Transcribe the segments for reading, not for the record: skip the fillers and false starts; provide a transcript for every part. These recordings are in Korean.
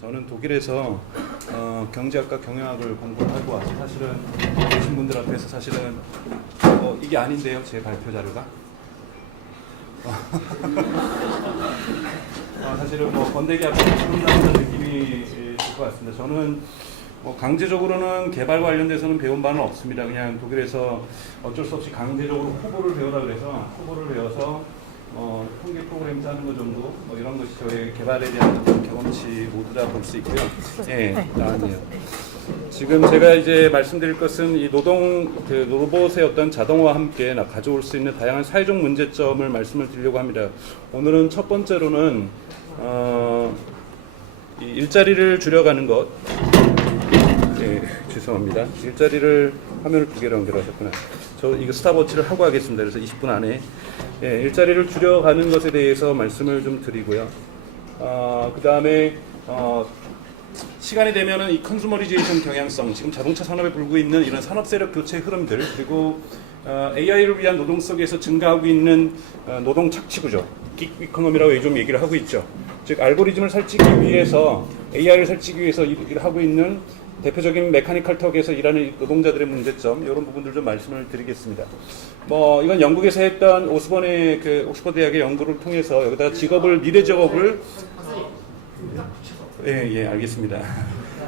저는 독일에서 경제학과 경영학을 공부를 하고 와서 사실은 계신 분들 앞에서 사실은 이게 아닌데요, 제 발표 자료가. 사실은 번데기 앞에 서른다는 느낌이 들 것 같습니다. 저는 강제적으로는 개발 관련돼서는 배운 바는 없습니다. 그냥 독일에서 어쩔 수 없이 강제적으로 코보를 배우라 그래서 코보를 배워서 통계 프로그램 짜는 것 정도 이런 것이 저의 개발에 대한 경험치 모두다 볼 수 있고요. 아니에요. 지금 제가 이제 말씀드릴 것은 이 로봇의 어떤 자동화와 함께 가져올 수 있는 다양한 사회적 문제점을 말씀을 드리려고 합니다. 오늘은 첫 번째로는 이 일자리를 줄여가는 것. 죄송합니다. 일자리를 화면을 두 개로 연결하셨구나. 저 이거 스탑워치를 하고 하겠습니다. 그래서 20분 안에 일자리를 줄여가는 것에 대해서 말씀을 좀 드리고요. 그 다음에 시간이 되면은 이 컨슈머리제이션 경향성, 지금 자동차 산업에 불고 있는 이런 산업 세력 교체 흐름들, 그리고 AI를 위한 노동 속에서 증가하고 있는 노동 착취 구조, 긱 이코노미라고 좀 얘기를 하고 있죠. 즉 알고리즘을 살찌기 위해서 AI를 살찌기 위해서 일을 하고 있는 대표적인 메카니컬 턱에서 일하는 노동자들의 문제점, 이런 부분들 좀 말씀을 드리겠습니다. 이건 영국에서 했던 오스번의 옥스퍼드 대학의 연구를 통해서 여기다가 미래 직업을 알겠습니다.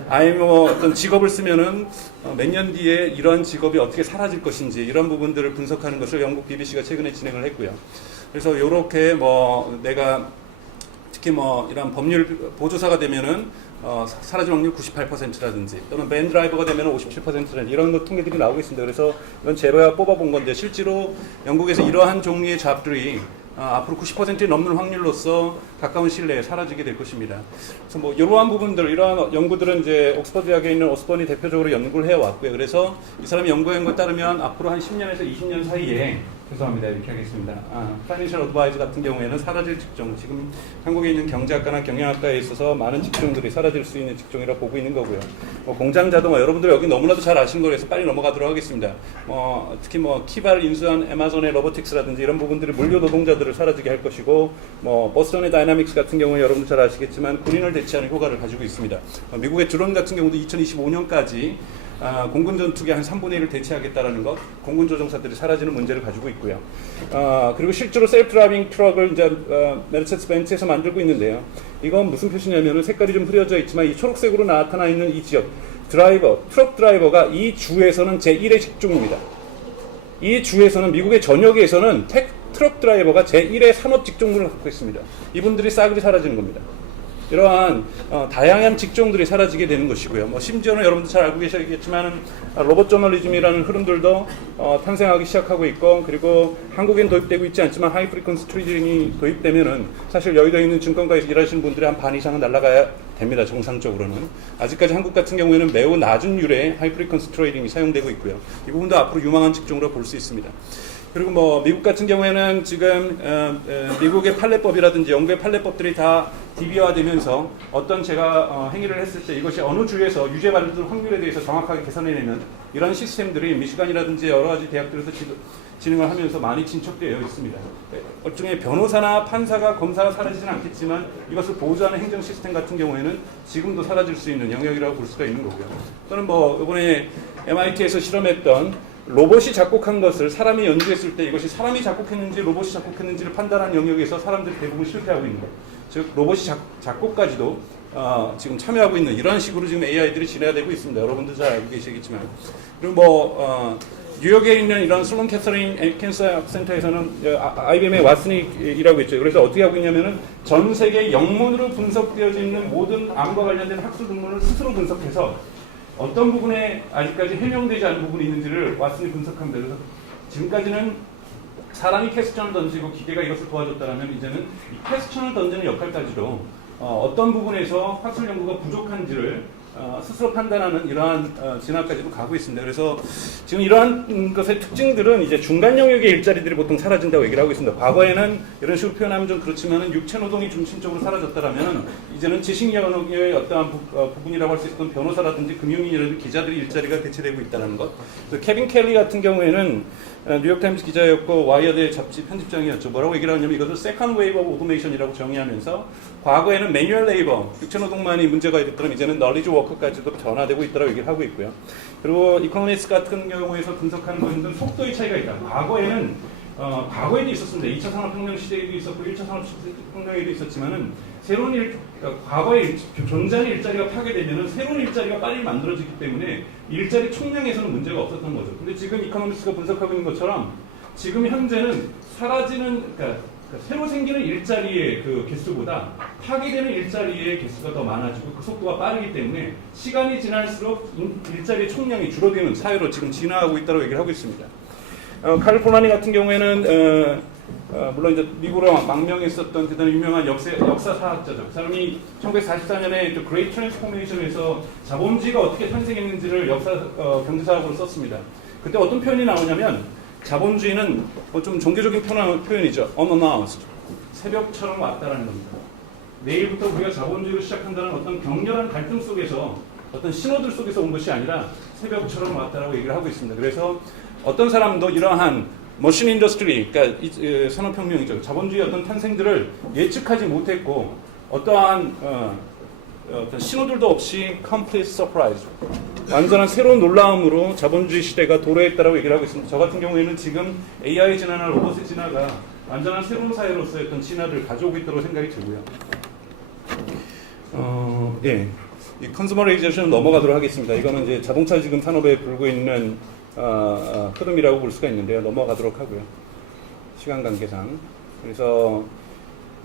어떤 직업을 쓰면은 몇 년 뒤에 이런 직업이 어떻게 사라질 것인지 이런 부분들을 분석하는 것을 영국 BBC가 최근에 진행을 했고요. 그래서 이렇게 내가 특히 이런 법률 보조사가 되면은 사라질 확률 98%라든지 또는 밴 드라이버가 되면 57%라든지 이런 통계들이 나오고 있습니다. 그래서 이건 제가 뽑아본 건데 실제로 영국에서 이러한 종류의 잡들이 앞으로 90%이 넘는 확률로서 가까운 시일 내에 사라지게 될 것입니다. 그래서 이러한 부분들, 이러한 연구들은 이제 옥스퍼드 대학에 있는 오스번이 대표적으로 연구를 해왔고요. 그래서 이 사람이 연구한 것에 따르면 앞으로 한 10년에서 20년 사이에 죄송합니다. 이렇게 하겠습니다. 파이낸셜 어드바이저 같은 경우에는 사라질 직종, 지금 한국에 있는 경제학과나 경영학과에 있어서 많은 직종들이 사라질 수 있는 직종이라고 보고 있는 거고요. 공장 자동화, 여러분들 여기 너무나도 잘 아시는 거라서 빨리 넘어가도록 하겠습니다. 특히 키바를 인수한 애마존의 로보틱스라든지 이런 부분들이 물류 노동자들을 사라지게 할 것이고, 버스턴의 다이나믹스 같은 경우에 여러분들 잘 아시겠지만 군인을 대체하는 효과를 가지고 있습니다. 미국의 드론 같은 경우도 2025년까지 공군 전투기 한 3분의 1을 대체하겠다라는 것, 공군 조종사들이 사라지는 문제를 가지고 있고요. 그리고 실제로 셀프 드라이빙 트럭을 이제 메르세데스 벤츠에서 만들고 있는데요. 이건 무슨 표시냐면은 색깔이 좀 흐려져 있지만 이 초록색으로 나타나 있는 이 지역, 트럭 드라이버가 이 주에서는 제1의 직종입니다. 이 주에서는 미국의 전역에서는 트럭 드라이버가 제1의 산업 직종군을 갖고 있습니다. 이분들이 싸그리 사라지는 겁니다. 이러한 다양한 직종들이 사라지게 되는 것이고요. 심지어는 여러분들 잘 알고 계시겠지만 로봇 저널리즘이라는 흐름들도 탄생하기 시작하고 있고, 그리고 한국엔 도입되고 있지 않지만 하이 프리퀀시 트레이딩이 도입되면은 사실 여의도에 있는 증권가에서 일하시는 분들의 한 반 이상은 날아가야 됩니다. 정상적으로는. 아직까지 한국 같은 경우에는 매우 낮은 율의 하이 프리퀀시 트레이딩이 사용되고 있고요. 이 부분도 앞으로 유망한 직종으로 볼 수 있습니다. 그리고 미국 같은 경우에는 지금 미국의 판례법이라든지 영국의 판례법들이 다 DB화되면서 어떤 제가 행위를 했을 때 이것이 어느 주에서 유죄 받을 확률에 대해서 정확하게 계산해내는 이런 시스템들이 미시간이라든지 여러 가지 대학들에서 진행을 하면서 많이 진척되어 있습니다. 일종의 변호사나 판사가 검사가 사라지진 않겠지만 이것을 보호하는 행정 시스템 같은 경우에는 지금도 사라질 수 있는 영역이라고 볼 수가 있는 거고요. 또는 이번에 MIT에서 실험했던 로봇이 작곡한 것을 사람이 연주했을 때 이것이 사람이 작곡했는지 로봇이 작곡했는지를 판단하는 영역에서 사람들이 대부분 실패하고 있는 거예요. 즉 로봇이 작곡까지도 지금 참여하고 있는 이런 식으로 지금 AI들이 진화되고 있습니다. 여러분들 잘 알고 계시겠지만. 그리고 뉴욕에 있는 이런 슬론 캐서린 캔서 센터에서는 IBM의 왓슨이 일하고 있죠. 그래서 어떻게 하고 있냐면은 전 세계 영문으로 분석되어져 있는 모든 암과 관련된 학술 논문을 스스로 분석해서 어떤 부분에 아직까지 해명되지 않은 부분이 있는지를 왓슨이 분석합니다. 그래서 지금까지는 사람이 퀘스천을 던지고 기계가 이것을 도와줬다면 이제는 이 퀘스천을 던지는 역할까지도 어떤 부분에서 학술 연구가 부족한지를 스스로 판단하는 이러한 진화까지도 가고 있습니다. 그래서 지금 이러한 것의 특징들은 이제 중간 영역의 일자리들이 보통 사라진다고 얘기를 하고 있습니다. 과거에는 이런 식으로 표현하면 좀 그렇지만은 육체 노동이 중심적으로 사라졌다라면 이제는 지식 영역의 어떠한 부분이라고 할 수 있던 변호사라든지 금융인이라든지 기자들이 일자리가 대체되고 있다는 것. 그래서 케빈 켈리 같은 경우에는 뉴욕타임스 기자였고 와이어드의 잡지 편집장이었죠. 뭐라고 얘기를 하냐면 이것을 세컨드 웨이브 오브 오토메이션이라고 정의하면서 과거에는 매뉴얼 레이버, 육체노동만이 문제가 됐더라면 이제는 널리지 워크까지도 변화되고 있다고 얘기를 하고 있고요. 그리고 이코노미스트 같은 경우에서 분석하는 것은 속도의 차이가 있다. 과거에도 있었습니다. 2차 산업혁명 시대에도 있었고 1차 산업혁명에도 있었지만은 새로운 과거에 존재하는 일자리가 파괴되면은 새로운 일자리가 빨리 만들어지기 때문에 일자리 총량에서는 문제가 없었던 거죠. 근데 지금 이코노미스트가 분석하고 있는 것처럼 지금 현재는 그러니까 새로 생기는 일자리의 그 개수보다 파괴되는 일자리의 개수가 더 많아지고 그 속도가 빠르기 때문에 시간이 지날수록 일자리의 총량이 줄어드는 사회로 지금 진화하고 있다고 얘기를 하고 있습니다. 칼 포라니 같은 경우에는 물론 이제 미국으로 망명했었던 대단히 유명한 역사사학자죠. 그 사람이 1944년에 그 그레이트 트랜스포메이션에서 자본주의가 어떻게 탄생했는지를 경제사학으로 썼습니다. 그때 어떤 표현이 나오냐면 자본주의는 좀 종교적인 표현이죠. unannounced. 새벽처럼 왔다라는 겁니다. 내일부터 우리가 자본주의를 시작한다는 어떤 격렬한 갈등 속에서 어떤 신호들 속에서 온 것이 아니라 새벽처럼 왔다라고 얘기를 하고 있습니다. 그래서 어떤 사람도 이러한 머신 인더스트리, 그러니까 산업혁명이죠. 자본주의 어떤 탄생들을 예측하지 못했고 어떠한 어떤 신호들도 없이 complete surprise, 완전한 새로운 놀라움으로 자본주의 시대가 도래했다라고 얘기를 하고 있습니다. 저 같은 경우에는 지금 AI 진화나 로봇의 진화가 완전한 새로운 사회로서의 어떤 진화를 가져오고 있다고 생각이 들고요. 예, 이 컨슈머레이제이션 넘어가도록 하겠습니다. 이거는 이제 자동차 지금 산업에 불고 있는 흐름이라고 볼 수가 있는데요. 넘어가도록 하고요. 시간 관계상. 그래서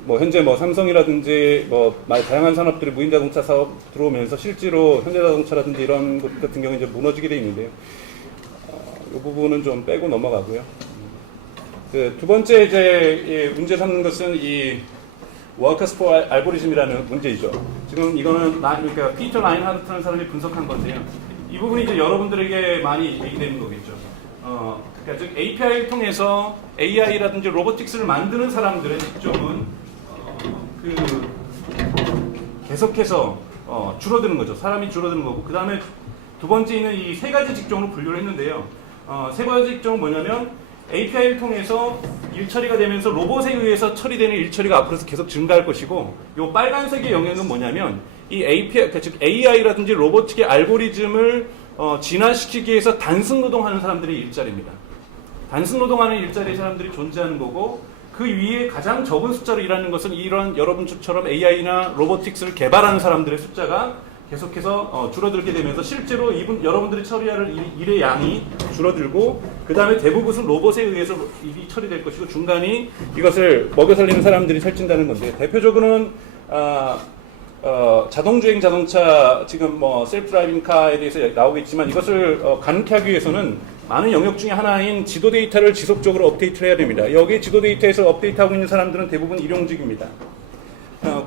현재 삼성이라든지 다양한 산업들이 무인 자동차 사업 들어오면서 실제로 현대자동차라든지 이런 것 같은 경우는 이제 무너지게 돼 있는데요. 이 부분은 좀 빼고 넘어가고요. 두 번째 이제 문제 삼는 것은 이 워커스 포 알고리즘이라는 문제이죠. 지금 이거는 그러니까 피터 라인하르트라는 사람이 분석한 건데요. 이 부분이 이제 여러분들에게 많이 얘기되는 거겠죠. 그러니까 즉 API를 통해서 AI라든지 로보틱스를 만드는 사람들의 직종은 계속해서 줄어드는 거죠. 사람이 줄어드는 거고, 그 다음에 두 번째는 이 세 가지 직종으로 분류를 했는데요. 세 가지 직종은 뭐냐면 API를 통해서 일 처리가 되면서 로봇에 의해서 처리되는 일 처리가 앞으로서 계속 증가할 것이고, 이 빨간색의 영역은 뭐냐면 이 API, 즉 AI라든지 로보틱의 알고리즘을 진화시키기 위해서 단순 노동하는 사람들의 일자리입니다. 단순 노동하는 일자리의 사람들이 존재하는 거고, 그 위에 가장 적은 숫자로 일하는 것은 이런 여러분처럼 AI나 로보틱스를 개발하는 사람들의 숫자가 계속해서 줄어들게 되면서 실제로 여러분들이 처리할 일의 양이 줄어들고, 그 다음에 대부분은 로봇에 의해서 일이 처리될 것이고, 중간이 이것을 먹여 살리는 사람들이 살찐다는 건데, 대표적으로는 자동주행 자동차, 지금 셀프 드라이빙 카에 대해서 나오겠지만, 이것을 가능케 하기 위해서는 많은 영역 중에 하나인 지도 데이터를 지속적으로 업데이트를 해야 됩니다. 여기 지도 데이터에서 업데이트하고 있는 사람들은 대부분 일용직입니다.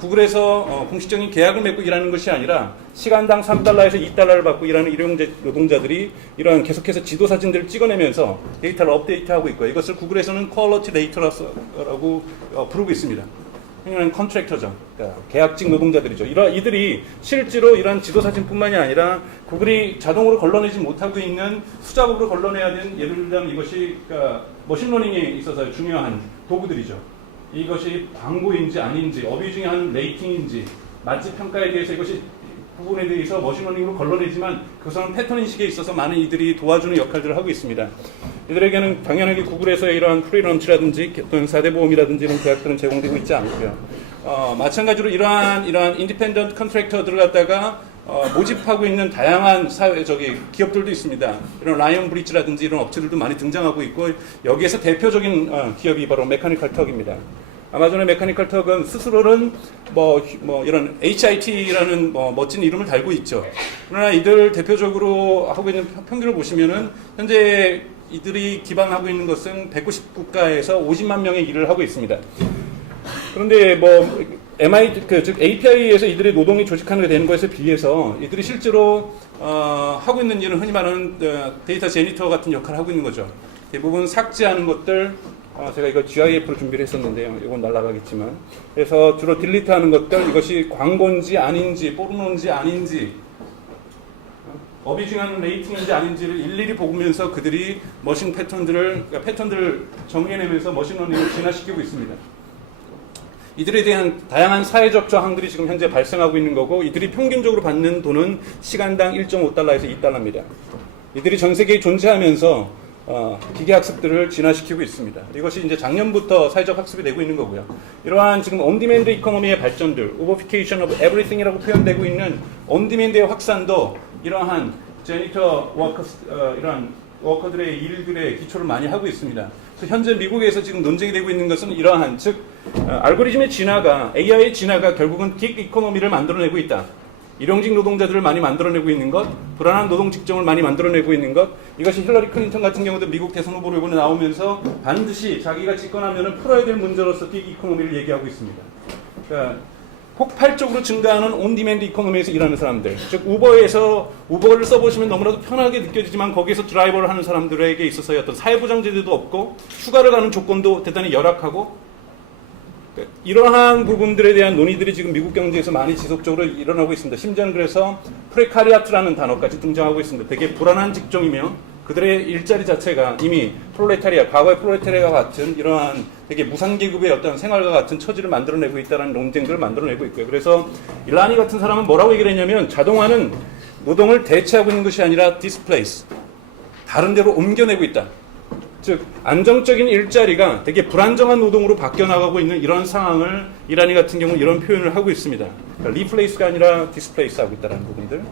구글에서 공식적인 계약을 맺고 일하는 것이 아니라 시간당 3달러에서 2달러를 받고 일하는 일용 노동자들이 이런 계속해서 지도 사진들을 찍어내면서 데이터를 업데이트하고 있고요. 이것을 구글에서는 퀄리티 데이터라고 부르고 있습니다. 그냥 컨트랙터죠. 그러니까 계약직 노동자들이죠. 이들이 실제로 이런 지도 사진뿐만이 아니라 구글이 자동으로 걸러내지 못하고 있는 수작업으로 걸러내야 되는, 예를 들면 이것이 그러니까 머신러닝에 있어서 중요한 도구들이죠. 이것이 광고인지 아닌지, 어뷰징한 레이팅인지, 맛집 평가에 대해서 이것이 부분에 대해서 머신러닝으로 걸러내지만 그것은 패턴 인식에 있어서 많은 이들이 도와주는 역할들을 하고 있습니다. 이들에게는 당연하게 구글에서의 이러한 프리런치라든지 또는 4대 보험이라든지 이런 계약들은 제공되고 있지 않고요. 마찬가지로 이러한 인디펜던트 컨트랙터들을 갖다가 모집하고 있는 다양한 기업들도 있습니다. 이런 라이언 브리지라든지 이런 업체들도 많이 등장하고 있고, 여기에서 대표적인 기업이 바로 메카니컬 턱입니다. 아마존의 메카니컬 턱은 스스로는 이런 HIT라는 멋진 이름을 달고 있죠. 그러나 이들 대표적으로 하고 있는 평균을 보시면은 현재 이들이 기반하고 있는 것은 190국가에서 50만 명의 일을 하고 있습니다. 그런데 즉 API에서 이들의 노동이 조직하는 게 되는 것에 비해서 이들이 실제로 하고 있는 일은 흔히 말하는 데이터 제니터 같은 역할을 하고 있는 거죠. 대부분 삭제하는 것들, 제가 이거 GIF로 준비를 했었는데요. 이건 날아가겠지만. 그래서 주로 딜리트하는 것들, 이것이 광고인지 아닌지, 포르노인지 아닌지, 어비징하는 레이팅인지 아닌지를 일일이 보면서 그들이 머신 패턴들을 정리해내면서 머신러닝을 진화시키고 있습니다. 이들에 대한 다양한 사회적 저항들이 지금 현재 발생하고 있는 거고, 이들이 평균적으로 받는 돈은 시간당 1.5달러에서 2달러입니다. 이들이 전 세계에 존재하면서 기계 학습들을 진화시키고 있습니다. 이것이 이제 작년부터 사회적 학습이 되고 있는 거고요. 이러한 지금 온디맨드 이코노미의 발전들, 오버피케이션 오브 에브리띵이라고 표현되고 있는 온디맨드의 확산도 이러한 제니터 이러한 워커들의 일들의 기초를 많이 하고 있습니다. 그래서 현재 미국에서 지금 논쟁이 되고 있는 것은 이러한, 즉 알고리즘의 진화가, AI의 진화가 결국은 긱 이코노미를 만들어내고 있다. 일용직 노동자들을 많이 만들어내고 있는 것, 불안한 노동 직종을 많이 만들어내고 있는 것, 이것이 힐러리 클린턴 같은 경우도 미국 대선 후보로 이번에 나오면서 반드시 자기가 집권하면 풀어야 될 문제로서 긱 이코노미를 얘기하고 있습니다. 그러니까 폭발적으로 증가하는 온디맨드 이코노미에서 일하는 사람들, 즉 우버를 써보시면 너무나도 편하게 느껴지지만 거기에서 드라이버를 하는 사람들에게 있어서의 어떤 사회보장제도도 없고 휴가를 가는 조건도 대단히 열악하고, 이러한 부분들에 대한 논의들이 지금 미국 경제에서 많이 지속적으로 일어나고 있습니다. 심지어는 그래서 프레카리아트라는 단어까지 등장하고 있습니다. 되게 불안한 직종이며 그들의 일자리 자체가 이미 과거의 프롤레타리아와 같은 이러한 되게 무상계급의 어떤 생활과 같은 처지를 만들어내고 있다는 논쟁들을 만들어내고 있고요. 그래서 일라니 같은 사람은 뭐라고 얘기를 했냐면, 자동화는 노동을 대체하고 있는 것이 아니라 디스플레이스, 다른 데로 옮겨내고 있다. 즉 안정적인 일자리가 되게 불안정한 노동으로 바뀌어 나가고 있는 이런 상황을 일라니 같은 경우 이런 표현을 하고 있습니다. 그러니까 리플레이스가 아니라 디스플레이스 하고 있다는 부분들.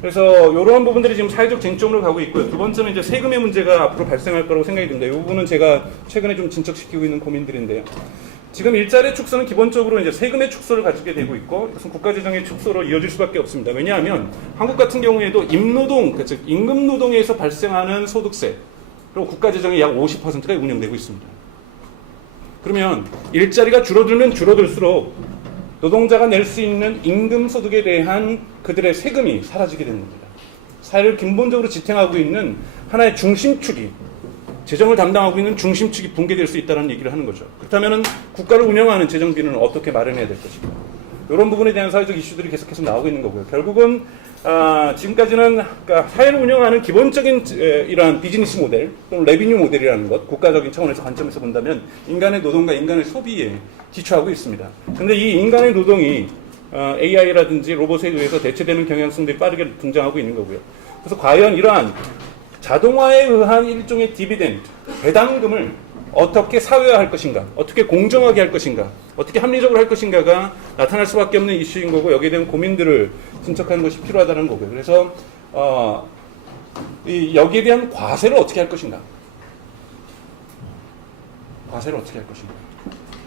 그래서 이러한 부분들이 지금 사회적 쟁점으로 가고 있고요. 두 번째는 이제 세금의 문제가 앞으로 발생할 거라고 생각이 듭니다. 이 부분은 제가 최근에 좀 진척시키고 있는 고민들인데요. 지금 일자리의 축소는 기본적으로 이제 세금의 축소를 가지게 되고 있고, 이것은 국가재정의 축소로 이어질 수밖에 없습니다. 왜냐하면 한국 같은 경우에도 임노동, 즉 임금 노동에서 발생하는 소득세, 그리고 국가재정의 약 50%가 운영되고 있습니다. 그러면 일자리가 줄어들면 줄어들수록 노동자가 낼 수 있는 임금소득에 대한 그들의 세금이 사라지게 되는 겁니다. 사회를 근본적으로 지탱하고 있는 하나의 중심축이, 재정을 담당하고 있는 중심축이 붕괴될 수 있다는 얘기를 하는 거죠. 그렇다면 국가를 운영하는 재정비는 어떻게 마련해야 될 것인가. 이런 부분에 대한 사회적 이슈들이 계속해서 나오고 있는 거고요. 결국은 지금까지는 그러니까 사회를 운영하는 기본적인 이러한 비즈니스 모델 또는 레비뉴 모델이라는 것, 국가적인 차원에서 관점에서 본다면 인간의 노동과 인간의 소비에 기초하고 있습니다. 그런데 이 인간의 노동이 AI라든지 로봇에 의해서 대체되는 경향성들이 빠르게 등장하고 있는 거고요. 그래서 과연 이러한 자동화에 의한 일종의 디비덴드, 배당금을 어떻게 사회화할 것인가, 어떻게 공정하게 할 것인가, 어떻게 합리적으로 할 것인가가 나타날 수밖에 없는 이슈인 거고, 여기에 대한 고민들을 진척하는 것이 필요하다는 거고요. 그래서 여기에 대한 과세를 어떻게 할 것인가,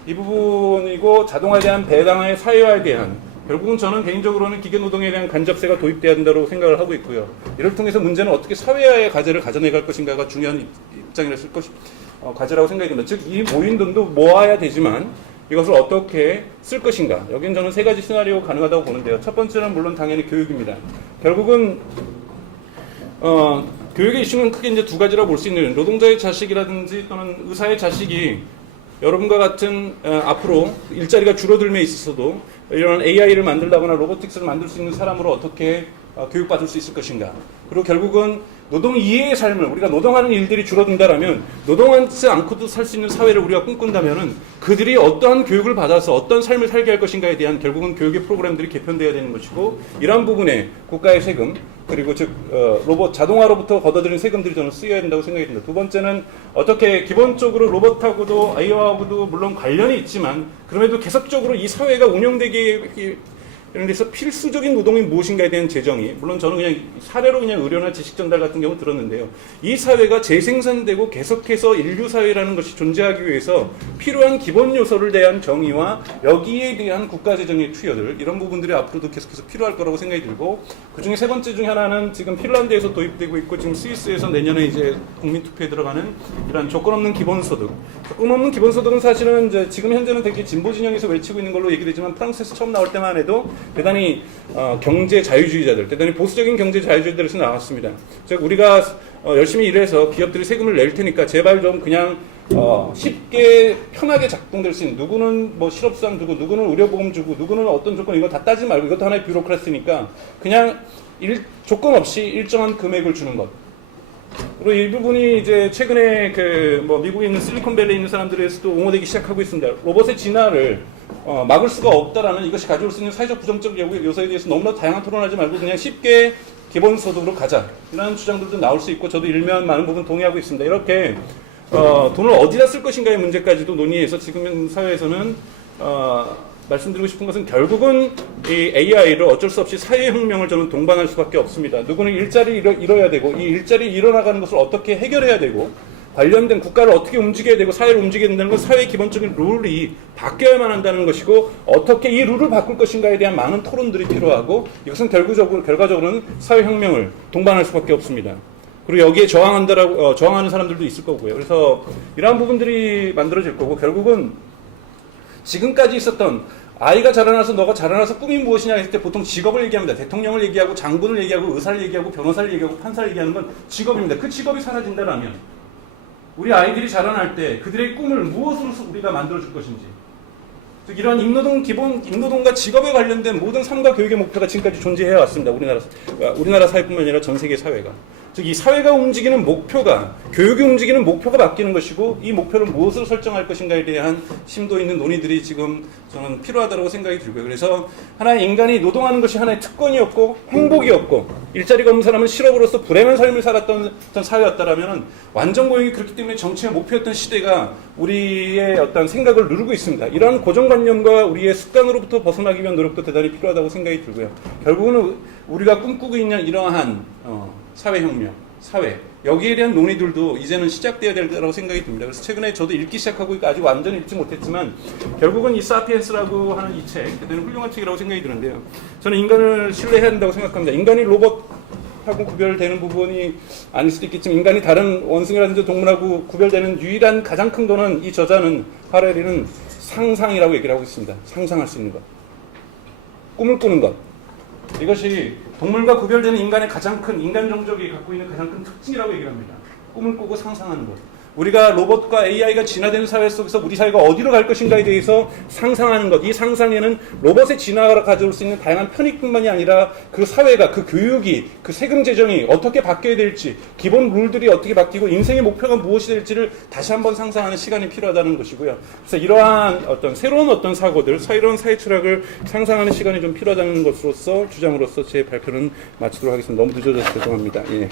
이 부분이고, 자동화에 대한 배당의 사회화에 대한, 결국은 저는 개인적으로는 기계노동에 대한 간접세가 도입돼야 된다고 생각을 하고 있고요. 이를 통해서 문제는 어떻게 사회화의 과제를 가져내갈 것인가가 중요한 입장이라 쓸 과제라고 생각이 듭니다. 즉, 이 모인 돈도 모아야 되지만 이것을 어떻게 쓸 것인가. 여기는 저는 세 가지 시나리오가 가능하다고 보는데요. 첫 번째는 물론 당연히 교육입니다. 결국은 교육의 이슈는 크게 이제 두 가지라고 볼 수 있는, 노동자의 자식이라든지 또는 의사의 자식이 여러분과 같은 앞으로 일자리가 줄어들며 있어서도 이런 AI를 만들다거나 로보틱스를 만들 수 있는 사람으로 어떻게 교육받을 수 있을 것인가. 그리고 결국은 노동 이외의 삶을, 우리가 노동하는 일들이 줄어든다라면 노동하지 않고도 살 수 있는 사회를 우리가 꿈꾼다면은 그들이 어떠한 교육을 받아서 어떤 삶을 살게 할 것인가에 대한 결국은 교육의 프로그램들이 개편되어야 되는 것이고, 이러한 부분에 국가의 세금, 그리고 즉 로봇 자동화로부터 걷어들인 세금들이 저는 쓰여야 된다고 생각이 듭니다. 두 번째는 어떻게 기본적으로 로봇하고도 AI하고도 물론 관련이 있지만 그럼에도 계속적으로 이 사회가 운영되게 이런 데서 필수적인 노동이 무엇인가에 대한 재정이, 물론 저는 그냥 사례로 그냥 의료나 지식 전달 같은 경우 들었는데요. 이 사회가 재생산되고 계속해서 인류 사회라는 것이 존재하기 위해서 필요한 기본 요소를 대한 정의와 여기에 대한 국가 재정의 투여들, 이런 부분들이 앞으로도 계속해서 필요할 거라고 생각이 들고, 그중에 세 번째 중에 하나는 지금 핀란드에서 도입되고 있고 지금 스위스에서 내년에 이제 국민투표에 들어가는 이런 조건 없는 기본소득. 조건 없는 기본소득은 사실은 이제 지금 현재는 되게 진보 진영에서 외치고 있는 걸로 얘기되지만 프랑스에서 처음 나올 때만 해도 대단히 경제 자유주의자들, 대단히 보수적인 경제 자유주의자들에서 나왔습니다. 즉 우리가 열심히 일해서 기업들이 세금을 낼 테니까 제발 좀 그냥 쉽게 편하게 작동될 수 있는, 누구는 뭐 실업수당 주고 누구는 의료보험 주고 누구는 어떤 조건, 이거 다 따지지 말고 이것도 하나의 뷰로크라시니까 그냥 조건 없이 일정한 금액을 주는 것. 그리고 이 부분이 이제 최근에 미국에 있는 실리콘밸리에 있는 사람들에서도 옹호되기 시작하고 있습니다. 로봇의 진화를 막을 수가 없다라는 이것이 가져올 수 있는 사회적 부정적 요소에 대해서 너무나 다양한 토론하지 말고 그냥 쉽게 기본소득으로 가자. 이런 주장들도 나올 수 있고 저도 일면 많은 부분 동의하고 있습니다. 이렇게 돈을 어디다 쓸 것인가의 문제까지도 논의해서 지금 사회에서는 말씀드리고 싶은 것은 결국은 이 AI를 어쩔 수 없이 사회혁명을 저는 동반할 수밖에 없습니다. 누구는 일자리를 잃어야 되고 이 일자리 잃어나가는 것을 어떻게 해결해야 되고 관련된 국가를 어떻게 움직여야 되고 사회를 움직여야 된다는 건 사회의 기본적인 룰이 바뀌어야만 한다는 것이고 어떻게 이 룰을 바꿀 것인가에 대한 많은 토론들이 필요하고 이것은 결과적으로는 사회혁명을 동반할 수밖에 없습니다. 그리고 여기에 저항하는 사람들도 있을 거고요. 그래서 이러한 부분들이 만들어질 거고 결국은 지금까지 있었던 아이가 자라나서 너가 자라나서 꿈이 무엇이냐 했을 때 보통 직업을 얘기합니다. 대통령을 얘기하고 장군을 얘기하고 의사를 얘기하고 변호사를 얘기하고 판사를 얘기하는 건 직업입니다. 그 직업이 사라진다면 우리 아이들이 자라날 때 그들의 꿈을 무엇으로서 우리가 만들어줄 것인지 즉 이런 임노동과 직업에 관련된 모든 삶과 교육의 목표가 지금까지 존재해 왔습니다. 우리나라 사회뿐만 아니라 전 세계 사회가. 즉 이 사회가 움직이는 목표가 교육이 움직이는 목표가 바뀌는 것이고 이 목표를 무엇으로 설정할 것인가에 대한 심도 있는 논의들이 지금 저는 필요하다고 생각이 들고요. 그래서 하나의 인간이 노동하는 것이 하나의 특권이었고 행복이었고 일자리가 없는 사람은 실업으로서 불행한 삶을 살았던 사회였다라면 완전 고용이 그렇기 때문에 정치의 목표였던 시대가 우리의 어떤 생각을 누르고 있습니다. 이러한 고정관념과 우리의 습관으로부터 벗어나기 위한 노력도 대단히 필요하다고 생각이 들고요. 결국은 우리가 꿈꾸고 있는 이러한 사회혁명, 사회 여기에 대한 논의들도 이제는 시작돼야 될 거라고 생각이 듭니다. 그래서 최근에 저도 읽기 시작하고 아직 완전히 읽지 못했지만 결국은 이 사피엔스라고 하는 이 책, 그때는 훌륭한 책이라고 생각이 드는데요. 저는 인간을 신뢰해야 된다고 생각합니다. 인간이 로봇하고 구별되는 부분이 아닐 수도 있겠지만 인간이 다른 원숭이라든지 동물하고 구별되는 유일한 가장 큰 거는 이 저자는 하레리는 상상이라고 얘기를 하고 있습니다. 상상할 수 있는 것. 꿈을 꾸는 것. 이것이 동물과 구별되는 인간의 가장 큰 인간 종족이 갖고 있는 가장 큰 특징이라고 얘기를 합니다. 꿈을 꾸고 상상하는 것. 우리가 로봇과 AI가 진화된 사회 속에서 우리 사회가 어디로 갈 것인가에 대해서 상상하는 것. 이 상상에는 로봇의 진화가 가져올 수 있는 다양한 편익뿐만이 아니라 그 사회가, 그 교육이, 그 세금 재정이 어떻게 바뀌어야 될지, 기본 룰들이 어떻게 바뀌고 인생의 목표가 무엇이 될지를 다시 한번 상상하는 시간이 필요하다는 것이고요. 그래서 이러한 새로운 사고들, 새로운 사회 철학을 상상하는 시간이 좀 필요하다는 것으로서 주장으로서 제 발표는 마치도록 하겠습니다. 너무 늦어져서 죄송합니다. 예.